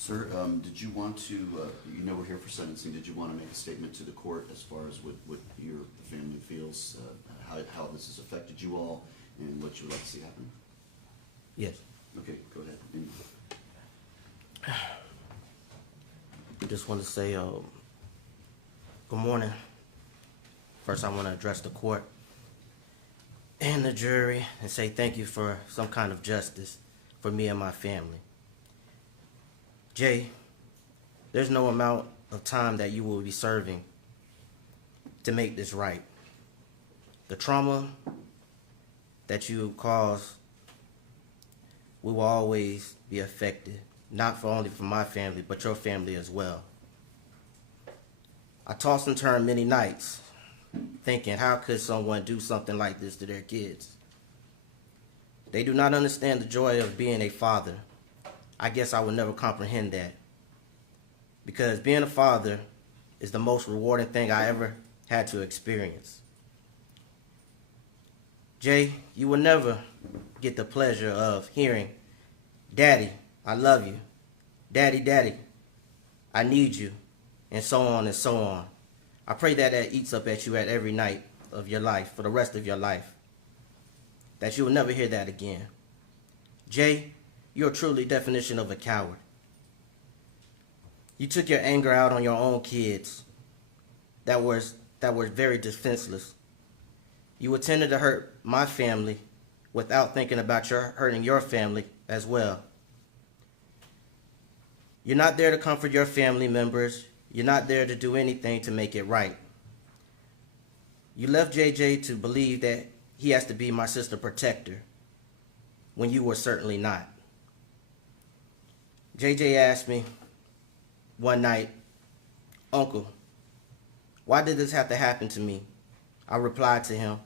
Sir, did you want to, you know we're here for sentencing, did you want to make a statement to the court as far as what your family feels, how this has affected you all, and what you would like to see happen? Yes. Okay, go ahead. I just want to say good morning. First, I want to address the court and the jury and say thank you for some kind of justice for me and my family. Jay, there's no amount of time that you will be serving to make this right. The trauma that you caused, we will always be affected, not for only for my family, but your family as well. I tossed and turned many nights thinking, how could someone do something like this to their kids? They do not understand the joy of being a father. I guess I would never comprehend that. Because being a father is the most rewarding thing I ever had to experience. Jay, you will never get the pleasure of hearing, Daddy, I love you. Daddy, Daddy, I need you. And so on and so on. I pray that that eats up at you at every night of your life, for the rest of your life. That you will never hear that again. Jay, you're truly definition of a coward. You took your anger out on your own kids that were very defenseless. You intended to hurt my family without thinking about hurting your family as well. You're not there to comfort your family members. You're not there to do anything to make it right. You left JJ to believe that he has to be my sister's protector when you were certainly not. JJ asked me one night, Uncle, why did this have to happen to me? I replied to him,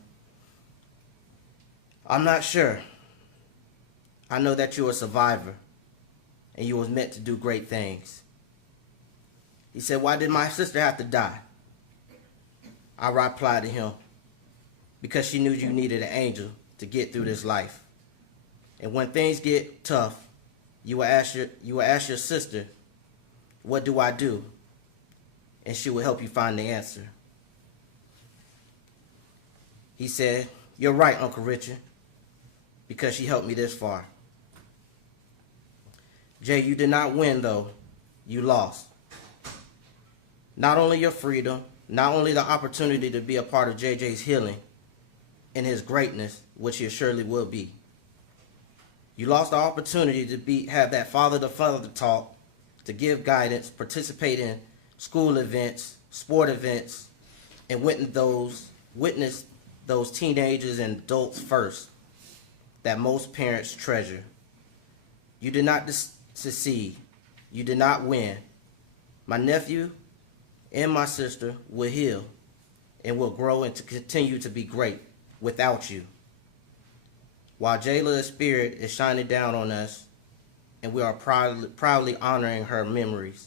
I'm not sure. I know that you're a survivor and you was meant to do great things. He said, why did my sister have to die? I replied to him, because she knew you needed an angel to get through this life. And when things get tough, you will ask your sister, what do I do? And she will help you find the answer. He said, you're right, Uncle Richard, because she helped me this far. Jay, you did not win, though. You lost. Not only your freedom, not only the opportunity to be a part of JJ's healing and his greatness, which he surely will be. You lost the opportunity to have that father-to-father talk, to give guidance, participate in school events, sport events, and witness those teenagers and adults first that most parents treasure. You did not succeed. You did not win. My nephew and my sister will heal and will grow and to continue to be great without you. While Jayla's spirit is shining down on us and we are proudly honoring her memories.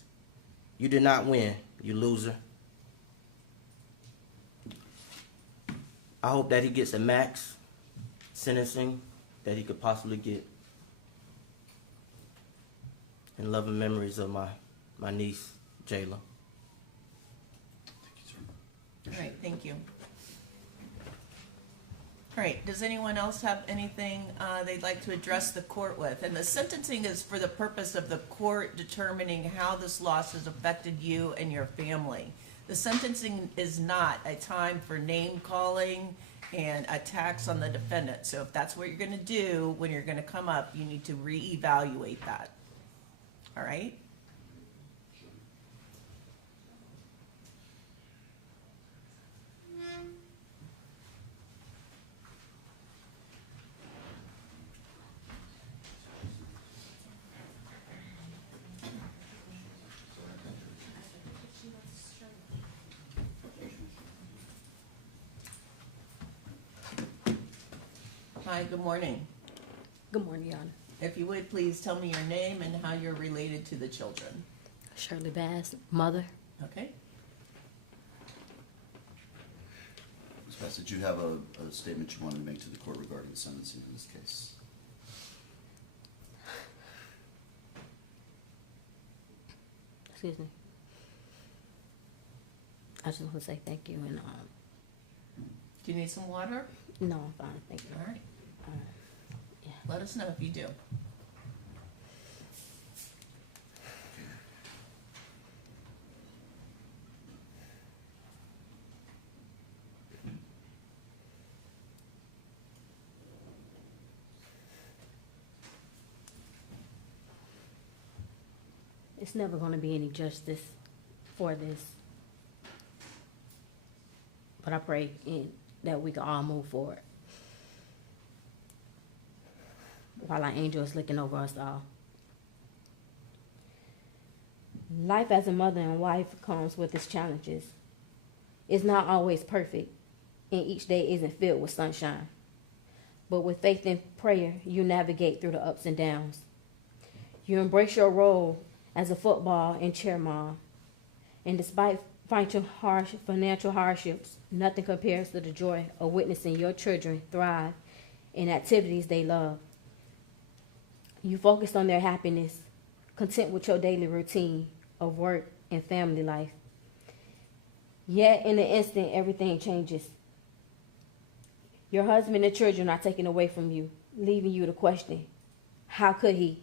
You did not win, you loser. I hope that he gets the max sentencing that he could possibly get. And loving memories of my niece, Jayla. All right, thank you. All right, does anyone else have anything they'd like to address the court with? And the sentencing is for the purpose of the court determining how this loss has affected you and your family. The sentencing is not a time for name calling and attacks on the defendant. So if that's what you're gonna do when you're gonna come up, you need to reevaluate that. All right? Hi, good morning. Good morning, Your Honor. If you would, please tell me your name and how you're related to the children. Shirley Bass, mother. Okay? Ms. Bass, did you have a statement you wanted to make to the court regarding the sentencing in this case? excuse me. I just want to say thank you and Do you need some water? no, I'm fine. Thank you. All right. Yeah. Let us know if you do. It's never going to be any justice for this. But I pray that we can all move forward. While our angel is looking over us all. Life as a mother and wife comes with its challenges. It's not always perfect, and each day isn't filled with sunshine. But with faith and prayer, you navigate through the ups and downs. You embrace your role as a football and cheer mom. And despite financial hardships, nothing compares to the joy of witnessing your children thrive in activities they love. You focus on their happiness, content with your daily routine of work and family life. Yet in an instant, everything changes. Your husband and children are taken away from you, leaving you to question, how could he?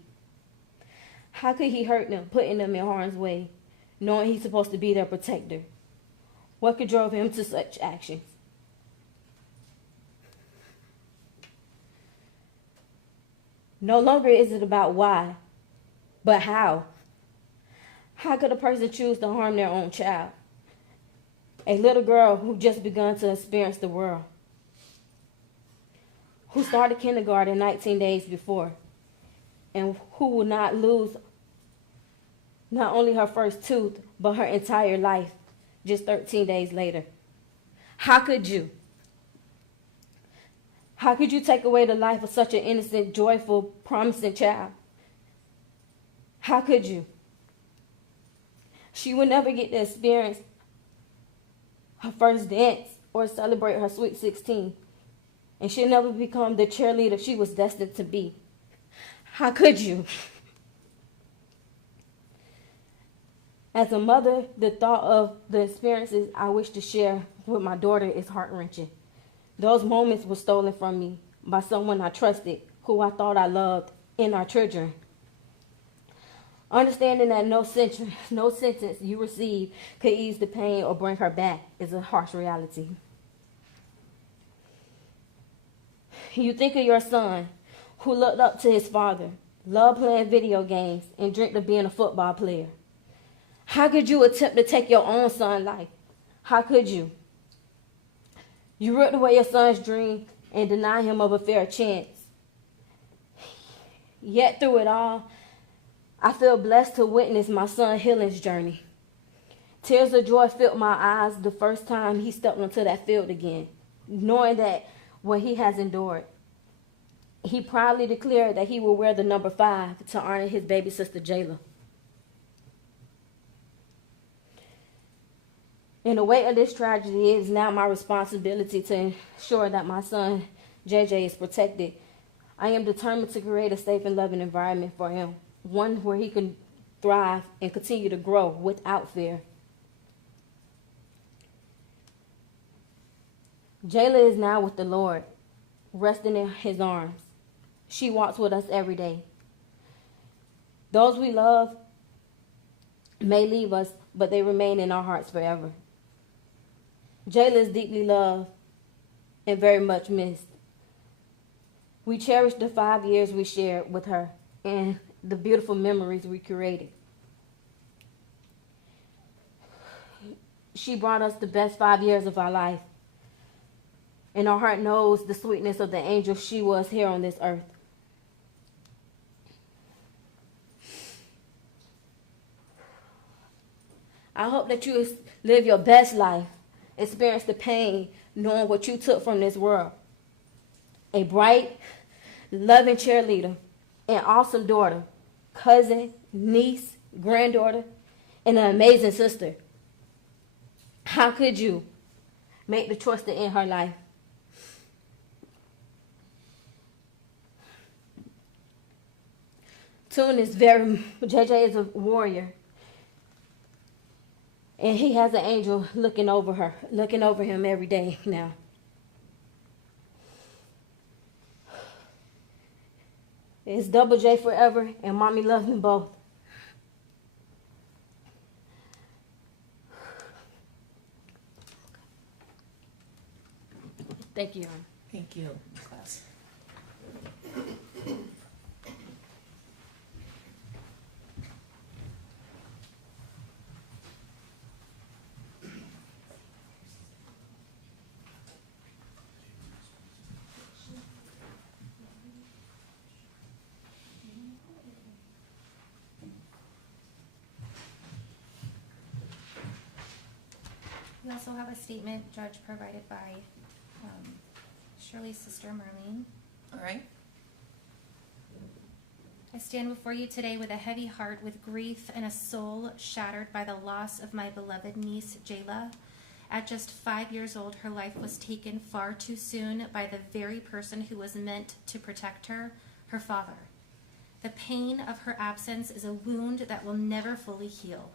How could he hurt them, putting them in harm's way, knowing he's supposed to be their protector? What could drove him to such actions? No longer is it about why, but how. How could a person choose to harm their own child? A little girl who just begun to experience the world, who started kindergarten 19 days before, and who will not lose not only her first tooth, but her entire life just 13 days later. How could you? How could you take away the life of such an innocent, joyful, promising child? How could you? She will never get to experience her first dance or celebrate her sweet 16. And she'll never become the cheerleader she was destined to be. How could you? As a mother, the thought of the experiences I wish to share with my daughter is heart-wrenching. Those moments were stolen from me by someone I trusted, who I thought I loved, in our children. Understanding that no sentence you receive could ease the pain or bring her back is a harsh reality. You think of your son, who looked up to his father, loved playing video games, and dreamed of being a football player. How could you attempt to take your own son's life? How could you? You ripped away your son's dream and denied him of a fair chance. Yet through it all, I feel blessed to witness my son's healing's journey. Tears of joy filled my eyes the first time he stepped onto that field again, knowing that what he has endured. He proudly declared that he will wear the number 5 to honor his baby sister, Jayla. In the weight of this tragedy, it is now my responsibility to ensure that my son, JJ, is protected. I am determined to create a safe and loving environment for him, one where he can thrive and continue to grow without fear. Jayla is now with the Lord, resting in his arms. She walks with us every day. Those we love may leave us, but they remain in our hearts forever. Jayla is deeply loved and very much missed. We cherish the 5 years we shared with her and the beautiful memories we created. She brought us the best 5 years of our life, and our heart knows the sweetness of the angel she was here on this earth. I hope that you live your best life, experience the pain, knowing what you took from this world. A bright, loving cheerleader, an awesome daughter, cousin, niece, granddaughter, and an amazing sister. How could you make the choice to end her life? JJ is a warrior. And he has an angel looking over him every day now. It's Double J forever, and Mommy loves them both. Thank you, Your Honor. Thank you, Ms. Bass. We also have a statement, Judge, provided by Shirley's sister, Marlene. All right. I stand before you today with a heavy heart, with grief and a soul shattered by the loss of my beloved niece, Jayla. At just 5 years old, her life was taken far too soon by the very person who was meant to protect her, her father. The pain of her absence is a wound that will never fully heal.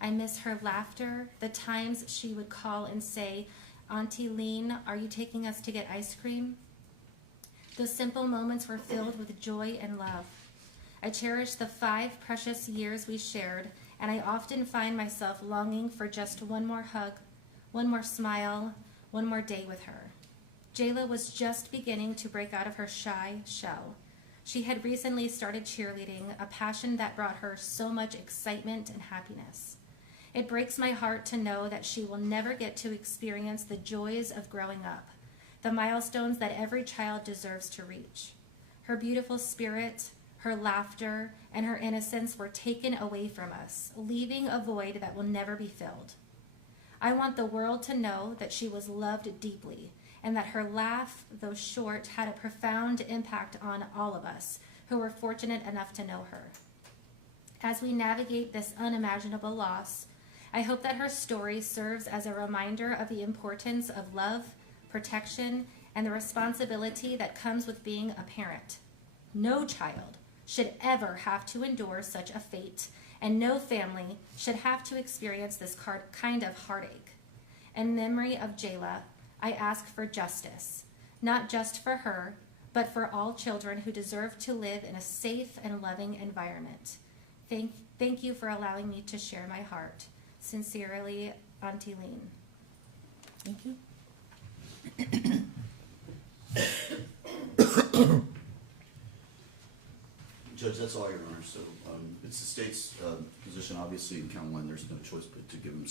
I miss her laughter, the times she would call and say, "Auntie Lean, are you taking us to get ice cream?" Those simple moments were filled with joy and love. I cherish the 5 precious years we shared, and I often find myself longing for just one more hug, one more smile, one more day with her. Jayla was just beginning to break out of her shy shell. She had recently started cheerleading, a passion that brought her so much excitement and happiness. It breaks my heart to know that she will never get to experience the joys of growing up, the milestones that every child deserves to reach. Her beautiful spirit, her laughter, and her innocence were taken away from us, leaving a void that will never be filled. I want the world to know that she was loved deeply, and that her laugh, though short, had a profound impact on all of us who were fortunate enough to know her. As we navigate this unimaginable loss, I hope that her story serves as a reminder of the importance of love, protection, and the responsibility that comes with being a parent. No child should ever have to endure such a fate, and no family should have to experience this kind of heartache. In memory of Jayla, I ask for justice, not just for her, but for all children who deserve to live in a safe and loving environment. Thank you for allowing me to share my heart. Sincerely, Auntie Lean. Thank you. Judge, that's all, Your Honor. So it's the state's position, obviously, in count one, there's no choice but to give him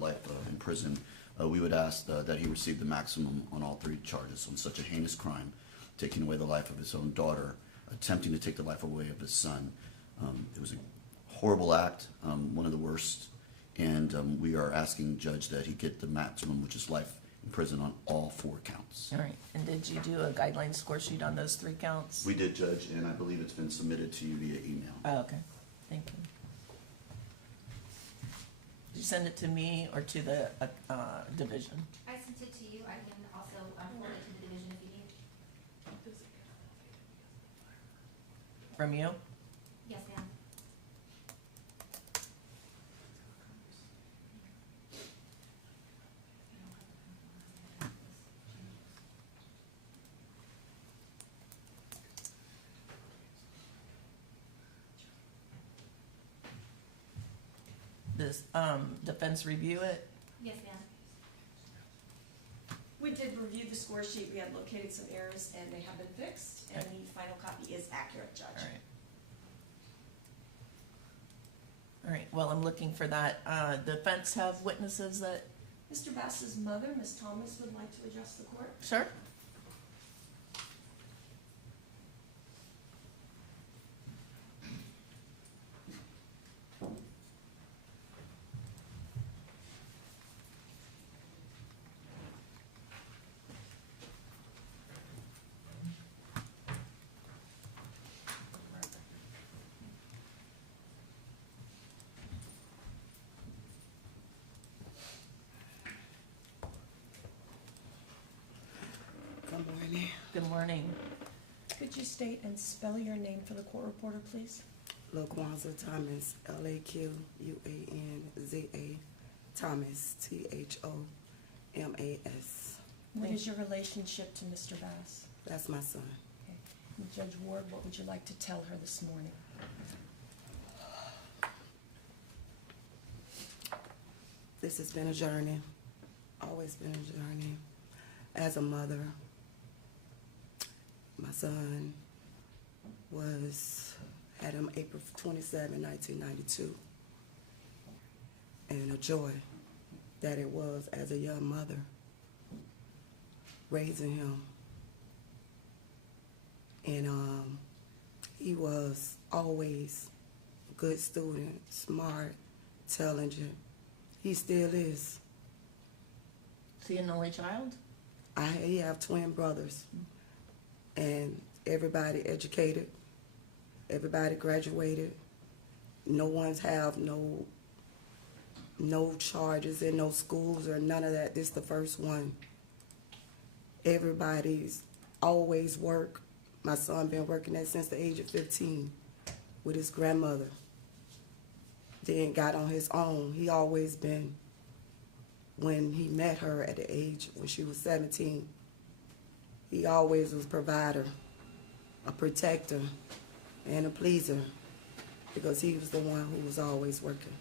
life in prison. We would ask that he receive the maximum on all 3 charges on such a heinous crime, taking away the life of his own daughter, attempting to take the life away of his son. It was a horrible act, one of the worst, and we are asking Judge that he get the maximum, which is life in prison on all 4 counts. All right. And did you do a guideline score sheet on those 3 counts? We did, Judge, and I believe it's been submitted to you via email. Oh, okay. Thank you. Did you send it to me or to the division? I sent it to you. I can also forward it to the division if you need. From you? Yes, ma'am. This defense review it? Yes, ma'am. We did review the score sheet, we had located some errors, and they have been fixed, and Okay. the final copy is accurate, Judge. All right. All right, well, I'm looking for that. Defense have witnesses that, Mr. Bass's mother, Ms. Thomas, would like to address the court. sure? Good morning. Good morning. Could you state and spell your name for the court reporter, please? Laquanza Thomas, Laquanza Thomas, Thomas. What is your relationship to Mr. Bass? That's my son. Okay. And Judge Ward, what would you like to tell her this morning? This has been a journey, always been a journey. As a mother, my son had him April 27, 1992. And a joy that it was as a young mother, raising him. And he was always a good student, smart, intelligent. He still is. Is he an only child? He have twin brothers, and everybody educated, everybody graduated. No one's have no charges in no schools or none of that. This is the first one. Everybody's always work. My son been working that since the age of 15 with his grandmother. Then got on his own. He always been, when he met her at the age when she was 17, he always was a provider, a protector, and a pleaser, because he was the one who was always working.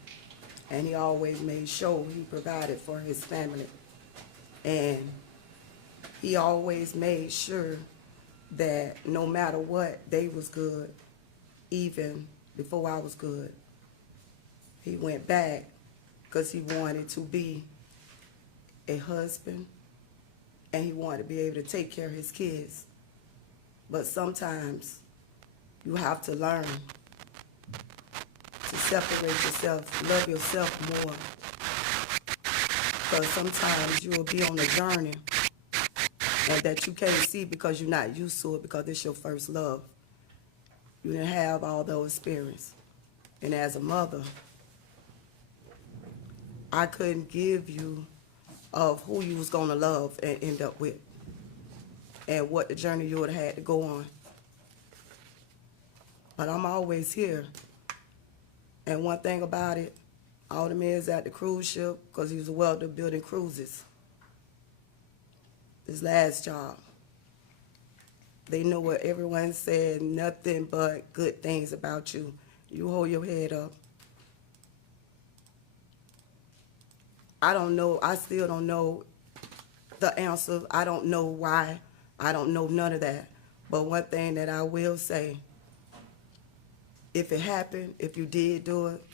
And he always made sure he provided for his family. And he always made sure that no matter what, they was good, even before I was good. He went back because he wanted to be a husband, and he wanted to be able to take care of his kids. But sometimes you have to learn to separate yourself, love yourself more. Because sometimes you will be on a journey and that you can't see because you're not used to it, because it's your first love. You didn't have all those experience. And as a mother, I couldn't give you of who you was gonna love and end up with, and what the journey you would have had to go on. But I'm always here. And one thing about it, all the men at the cruise ship, because he was a welder building cruises. His last job. They know what everyone said, nothing but good things about you. You hold your head up. I don't know, I still don't know the answer. I don't know why. I don't know none of that. But one thing that I will say, if it happened, if you did do it,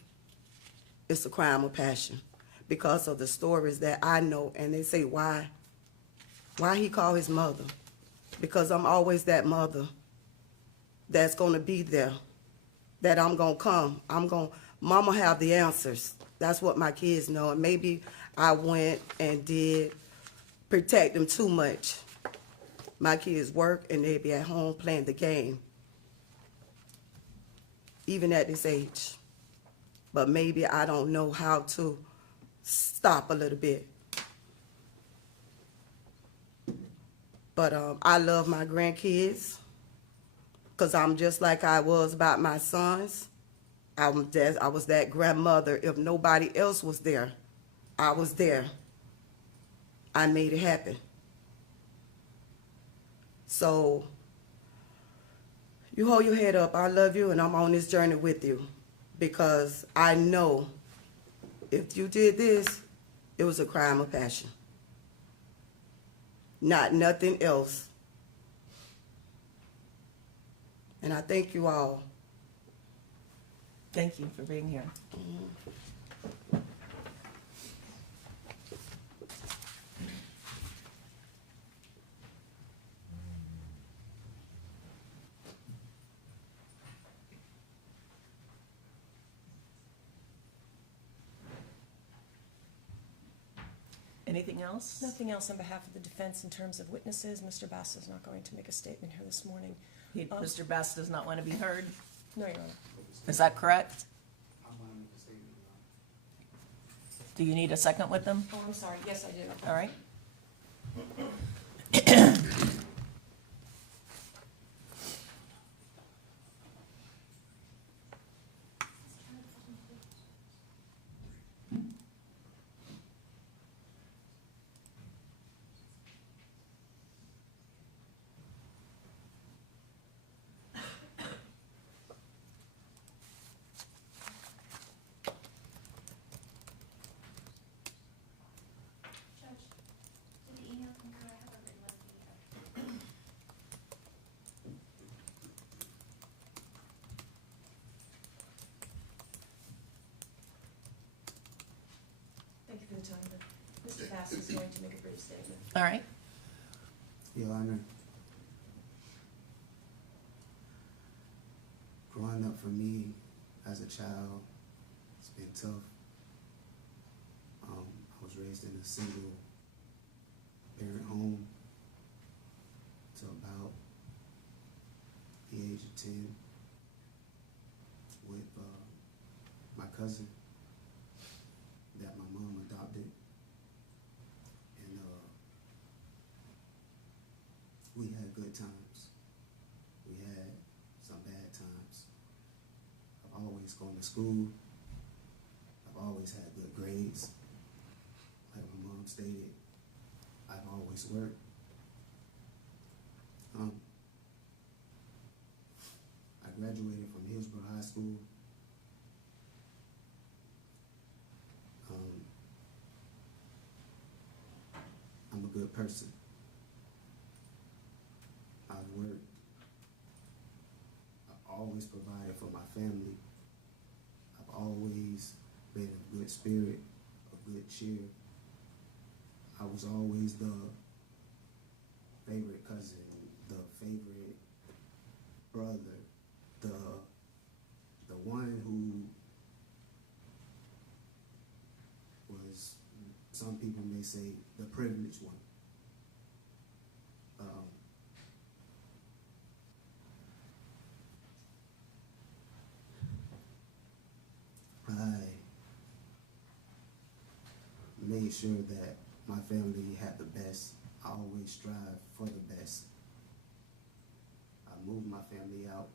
it's a crime of passion, because of the stories that I know. And they say, why he called his mother? Because I'm always that mother that's gonna be there, that I'm gonna come. Mama have the answers. That's what my kids know. And maybe I went and did protect them too much. My kids work and they be at home playing the game, even at this age. But maybe I don't know how to stop a little bit. But I love my grandkids, because I'm just like I was about my sons. I was that grandmother. If nobody else was there, I was there. I made it happen. So you hold your head up. I love you, and I'm on this journey with you, because I know if you did this, it was a crime of passion. Not nothing else. And I thank you all. Thank you for being here. Anything else? Nothing else on behalf of the defense in terms of witnesses. Mr. Bass is not going to make a statement here this morning. Mr. Bass does not want to be heard. No, Your Honor. Is that correct? Do you need a second with them? Oh, I'm sorry. Yes, I do. All right. the time, but Mr. Bass is going to make a brief statement. All right. Your Honor, growing up for me as a child, it's been tough. I was raised in a single parent home till about the age of 10 with my cousin that my mom adopted. And we had good times. We had some bad times. I've always gone to school. I've always had good grades. Like my mom stated, I've always worked. I graduated from Hillsborough High School. I'm a good person. I've worked. I've always provided for my family. I've always been a good spirit, a good cheer. I was always the favorite cousin, the favorite brother, the one who was, some people may say, the privileged one. I made sure that my family had the best. I always strive for the best. I moved my family out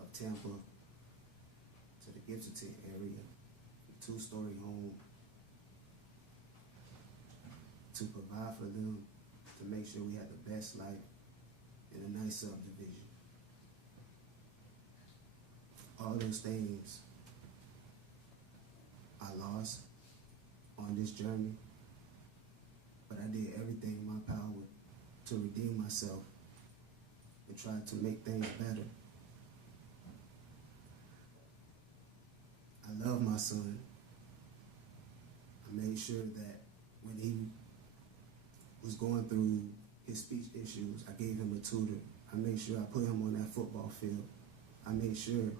of Tampa to the Gibson area, a 2-story home, to provide for them, to make sure we had the best life in a nice subdivision. All those things I lost on this journey, but I did everything in my power to redeem myself and try to make things better. I love my son. I made sure that when he was going through his speech issues, I gave him a tutor. I made sure I put him on that football field. I made sure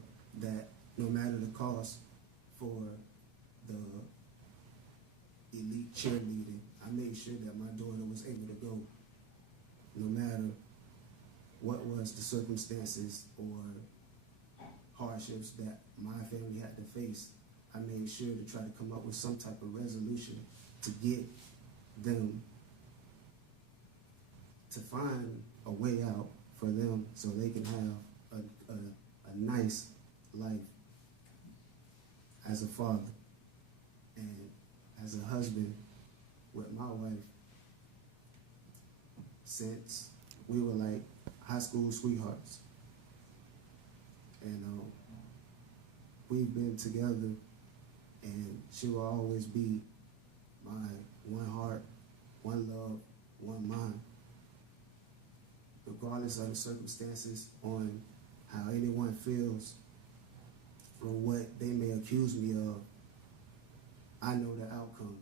that no matter the cost for the elite cheerleading, I made sure that my daughter was able to go, no matter what was the circumstances or hardships that my family had to face. I made sure to try to come up with some type of resolution to get them to find a way out for them so they can have a nice life as a father and as a husband with my wife. Since we were like high school sweethearts, and we've been together, and she will always be my one heart, one love, one mind. Regardless of the circumstances on how anyone feels or what they may accuse me of, I know the outcome.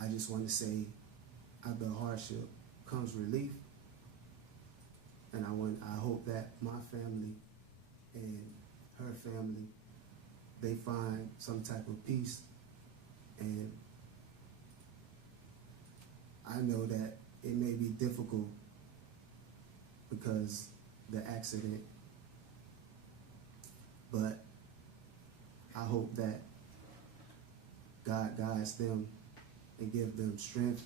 I just want to say, after hardship comes relief, and I hope that my family and her family, they find some type of peace. And I know that it may be difficult because the accident, but I hope that God guides them and give them strength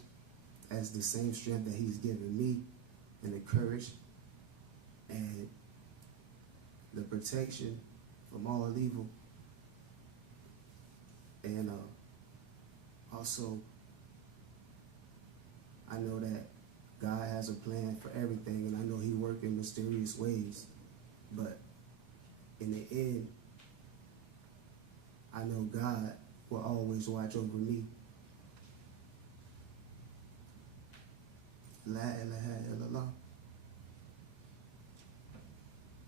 as the same strength that He's given me, and the courage and the protection from all evil. And also, I know that God has a plan for everything, and I know He works in mysterious ways. But in the end, I know God will always watch over me. La ilaha illallah.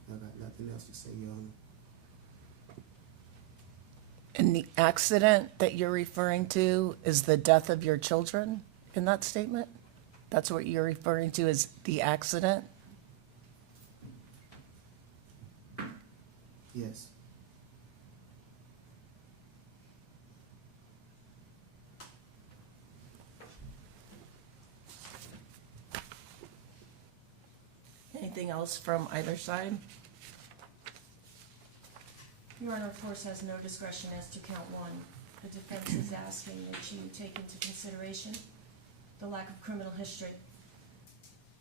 I got nothing else to say, Your Honor. And the accident that you're referring to is the death of your children in that statement? That's what you're referring to as the accident? Yes. Anything else from either side? Your Honor, of course, has no discretion as to count one. The defense is asking that you take into consideration the lack of criminal history.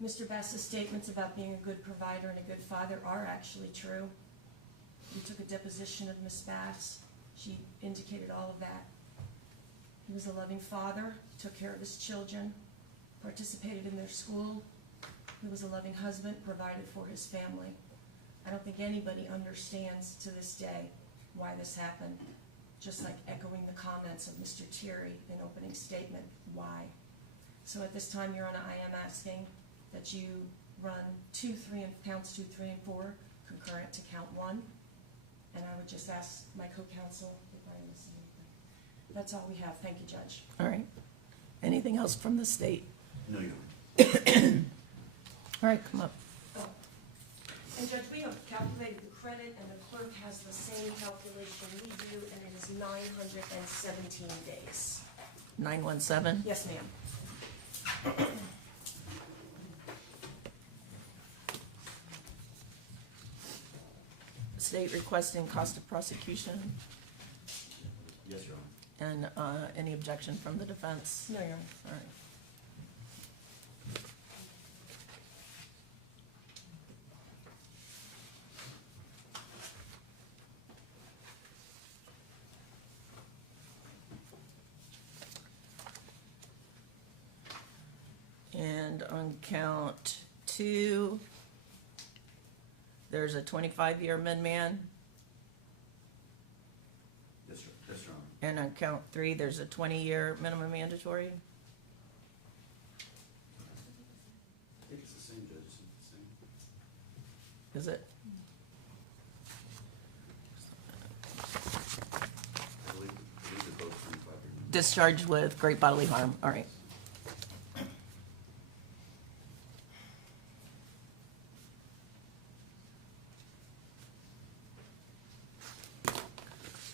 Mr. Bass's statements about being a good provider and a good father are actually true. We took a deposition of Miss Bass. She indicated all of that. He was a loving father, took care of his children, participated in their school. He was a loving husband, provided for his family. I don't think anybody understands to this day why this happened, just like echoing the comments of Mr. Thierry in opening statement, why. So at this time, Your Honor, I am asking that you run counts 2, 3, and 4 concurrent to count 1. And I would just ask my co-counsel if I missed anything. That's all we have. Thank you, Judge. All right. Anything else from the state? No, Your Honor. All right, come up. Oh. And Judge, we have calculated the credit, and the clerk has the same calculation we do, and it is 917 days. 917? Yes, ma'am. State requesting cost of prosecution, Yes, Your Honor. and any objection from the defense? No, Your Honor. All right. And on count 2, there's a 25-year min-man, Yes, Your Honor. and on count 3, there's a 20-year minimum mandatory. I think it's the same, Judge. It's the same. Is it? I believe they're both 25 years. Discharged with great bodily harm. All right.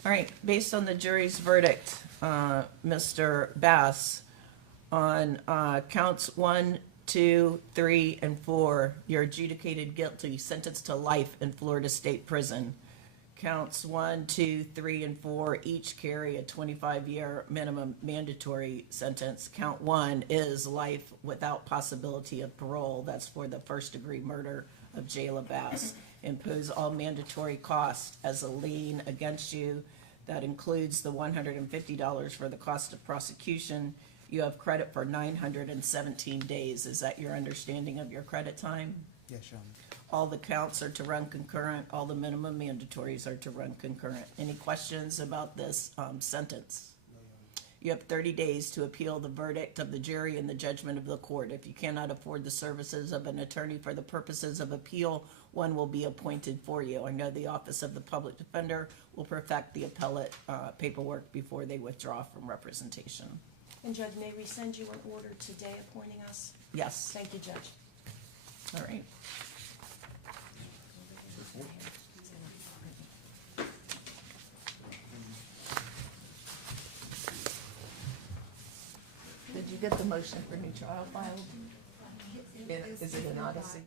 All right, based on the jury's verdict, Mr. Bass, on counts 1, 2, 3, and 4, you're adjudicated guilty, sentenced to life in Florida State Prison. Counts 1, 2, 3, and 4 each carry a 25-year minimum mandatory sentence. Count 1 is life without possibility of parole. That's for the first-degree murder of Jayla Bass. Impose all mandatory costs as a lien against you. That includes the $150 for the cost of prosecution. You have credit for 917 days. Is that your understanding of your credit time? Yes, Your Honor. All the counts are to run concurrent. All the minimum mandatories are to run concurrent. Any questions about this sentence? You have 30 days to appeal the verdict of the jury and the judgment of the court. If you cannot afford the services of an attorney for the purposes of appeal, one will be appointed for you. I know the Office of the Public Defender will perfect the appellate paperwork before they withdraw from representation. And Judge, may we send you an order today appointing us? Yes. Thank you, Judge. All right. Did you get the motion for new trial filed? Is it an Odyssey?